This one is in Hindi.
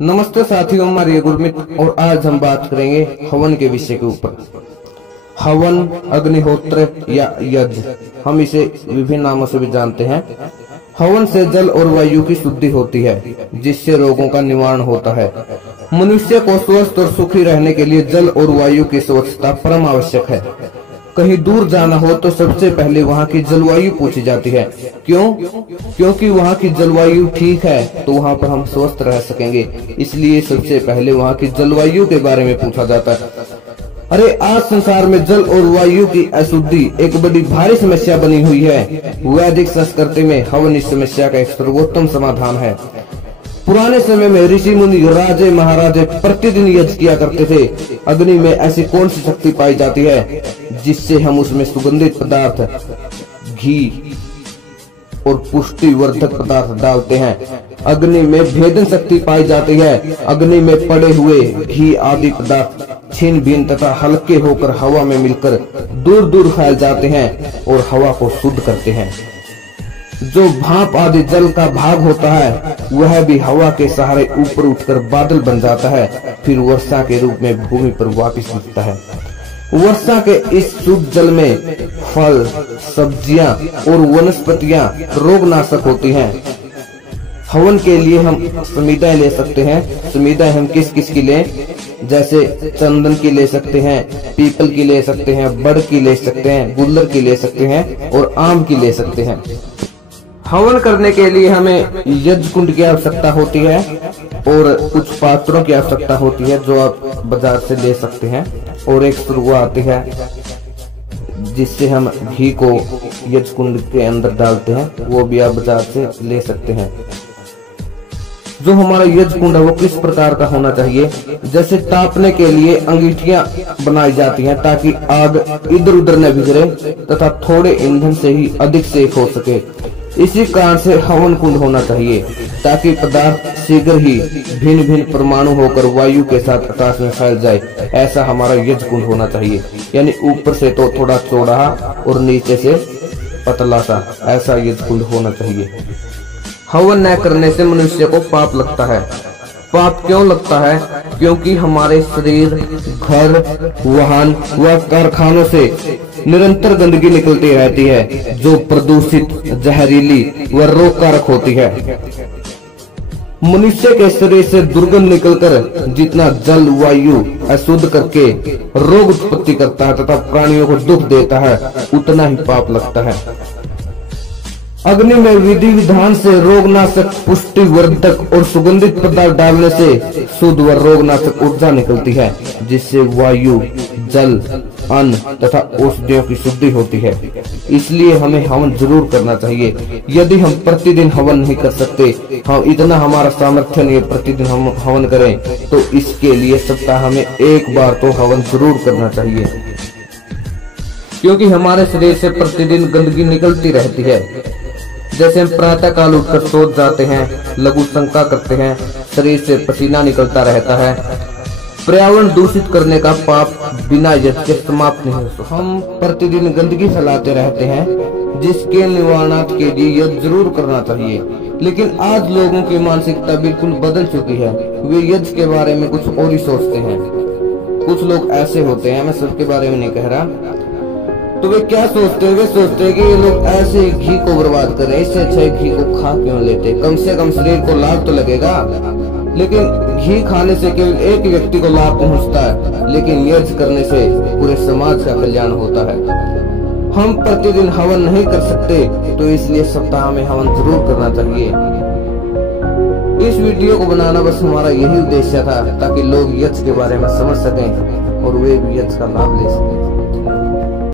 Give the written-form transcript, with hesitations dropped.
नमस्ते साथियों, हमारे ये गुरमीत और आज हम बात करेंगे हवन के विषय के ऊपर। हवन, अग्निहोत्र या यज्ञ, हम इसे विभिन्न नामों से भी जानते हैं। हवन से जल और वायु की शुद्धि होती है, जिससे रोगों का निवारण होता है। मनुष्य को स्वस्थ और सुखी रहने के लिए जल और वायु की स्वच्छता परम आवश्यक है। कहीं दूर जाना हो तो सबसे पहले वहाँ की जलवायु पूछी जाती है। क्यों? क्योंकि वहाँ की जलवायु ठीक है तो वहाँ पर हम स्वस्थ रह सकेंगे, इसलिए सबसे पहले वहाँ की जलवायु के बारे में पूछा जाता है। अरे आज संसार में जल और वायु की अशुद्धि एक बड़ी भारी समस्या बनी हुई है। वैदिक संस्कृति में हवन इस समस्या का एक सर्वोत्तम समाधान है। पुराने समय में ऋषि मुनि, राजे महाराजे प्रतिदिन यज्ञ किया करते थे। अग्नि में ऐसी कौन सी शक्ति पाई जाती है जिससे हम उसमें सुगंधित पदार्थ, घी और पुष्टि वर्धक पदार्थ डालते हैं। अग्नि में भेदन शक्ति पाई जाती है। अग्नि में पड़े हुए घी आदि पदार्थ छीन भिन्न तथा हल्के होकर हवा में मिलकर दूर दूर फैल जाते हैं और हवा को शुद्ध करते हैं। जो भाप आदि जल का भाग होता है वह भी हवा के सहारे ऊपर उठकर बादल बन जाता है, फिर वर्षा के रूप में भूमि पर वापस गिरता है। वर्षा के इस शुद्ध जल में फल, सब्जियां और वनस्पतियां रोगनाशक होती हैं। हवन के लिए हम समिधाएं ले सकते हैं। समिधाएं हम किस किस की लें? जैसे चंदन की ले सकते हैं, पीपल की ले सकते हैं, बड़ की ले सकते हैं, गुल्लर की ले सकते हैं और आम की ले सकते हैं। हवन करने के लिए हमें यज्ञ कुंड की आवश्यकता होती है और कुछ पात्रों की आवश्यकता होती है जो आप बाजार से ले सकते हैं, और एक सुरवा आती है जिससे हम घी को यज्ञ कुंड के अंदर डालते हैं, वो भी आप बाजार से ले सकते हैं। जो हमारा यज्ञ कुंड है वो किस प्रकार का होना चाहिए? जैसे तापने के लिए अंगीठियां बनाई जाती हैं ताकि आग इधर उधर न बिखरे तथा थोड़े ईंधन से ही अधिक सेक हो सके। इसी कारण से हवन कुंड होना चाहिए ताकि पदार्थ शीघ्र ही भिन्न भिन्न परमाणु होकर वायु के साथ आकाश में फैल जाए। ऐसा हमारा यज्ञ कुंड होना चाहिए, यानी ऊपर से तो थोड़ा चौड़ा और नीचे से पतला सा, ऐसा यज्ञ कुंड होना चाहिए। हवन न करने से मनुष्य को पाप लगता है। पाप क्यों लगता है? क्योंकि हमारे शरीर, घर, वाहन व कारखानों से निरंतर गंदगी निकलती रहती है जो प्रदूषित, जहरीली व रोगकारक होती है। मनुष्य के शरीर से दुर्गंध निकलकर जितना जल वायु अशुद्ध करके रोग उत्पत्ति करता है तथा प्राणियों को दुख देता है, उतना ही पाप लगता है। अग्नि में विधि विधान से रोगनाशक, पुष्टि वर्धक और सुगंधित पदार्थ डालने से शुद्ध व रोगनाशक ऊर्जा निकलती है, जिससे वायु, जल, अन्न तथा औषधियों की शुद्धि होती है। इसलिए हमें हवन जरूर करना चाहिए। यदि हम प्रतिदिन हवन नहीं कर सकते, हम इतना हमारा सामर्थ्य नहीं प्रतिदिन हम हवन करें, तो इसके लिए सप्ताह में एक बार तो हवन जरूर करना चाहिए, क्योंकि हमारे शरीर से प्रतिदिन गंदगी निकलती रहती है। जैसे हम प्रातः काल उठकर सोच जाते हैं, लघु शंका करते हैं, शरीर से पसीना निकलता रहता है। पर्यावरण दूषित करने का पाप बिना यज्ञ के समाप्त नहीं हो। हम प्रतिदिन गंदगी फैलाते रहते हैं, जिसके निवारणार्थ के लिए यज्ञ जरूर करना चाहिए। लेकिन आज लोगों की मानसिकता बिल्कुल बदल चुकी है। वे यज्ञ के बारे में कुछ और ही सोचते हैं। कुछ लोग ऐसे होते हैं, मैं सबके बारे में नहीं कह रहा, तो वे क्या सोचते हैं? वे सोचते हैं कि ये लोग ऐसे घी को बर्बाद कर रहे हैं, इससे अच्छा घी को खा क्यों लेते, कम से कम शरीर को लाभ तो लगेगा। लेकिन घी खाने से केवल एक व्यक्ति को लाभ पहुंचता है, लेकिन यज्ञ करने से पूरे समाज का कल्याण होता है। हम प्रतिदिन हवन नहीं कर सकते, तो इसलिए सप्ताह में हवन जरूर करना चाहिए। इस वीडियो को बनाना बस हमारा यही उद्देश्य था, ताकि लोग यज्ञ के बारे में समझ सकें और वे भी यज्ञ का लाभ ले सकें।